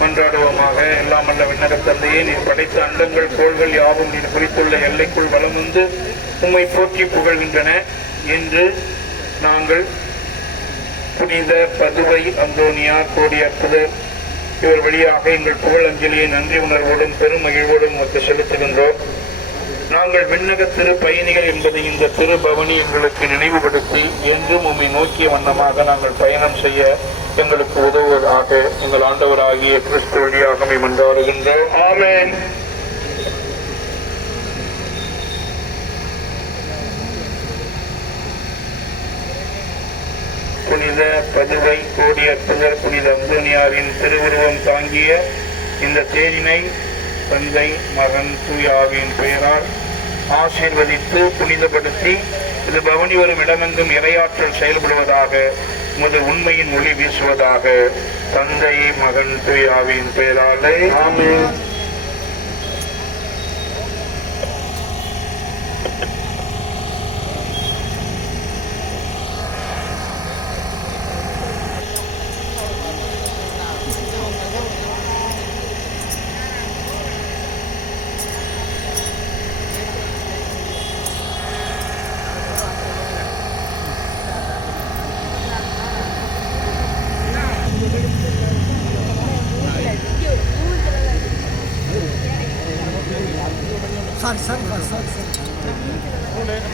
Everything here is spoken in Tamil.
மன்றாடுவோமாக எல்லாம் அல்ல விண்ணக தந்தையே நீர் படைத்த அண்டங்கள் கோள்கள் யாவும் நீர் குறித்துள்ள எல்லைக்குள் வளம் வந்து உம்மை போற்றி புகழ்கின்றன என்று நாங்கள் புனித பதுவை அந்தோனியா கோடி அற்புத இவர் வழியாக எங்கள் புகழ் அஞ்சலியை நன்றி உணர்வோடும் பெரும் மகிழ்வோடும் உமக்கு செலுத்துகின்றோம். நாங்கள் விண்ணக திரு பயணிகள் என்பதை இந்த திரு பவனி எங்களுக்கு நினைவுபடுத்தி என்றும் உம்மை நோக்கிய வண்ணமாக நாங்கள் பயணம் செய்ய எங்களுக்கு உதவுவதாக எங்கள் ஆண்டவராகிய கிறிஸ்து வழியாக உம்மை மன்றாடுகின்றோம் ஆமென். புனித பதுவை கோடி அற்புதர் புனித அந்தோனியாரின் திருவுருவம் தாங்கிய இந்த தேரினை தந்தை மகன் தூயாவின் பெயரால் ஆசீர்வதித்து புனிதப்படுத்தி இது பவனி வரும் இடமெங்கும் இரையாற்றல் செயல்படுவதாக உமது உண்மையின் ஒளி வீசுவதாக தந்தை மகன் தூயாவின் பெயராலே sorry sorry sorry sorry sorry மூணு பேர்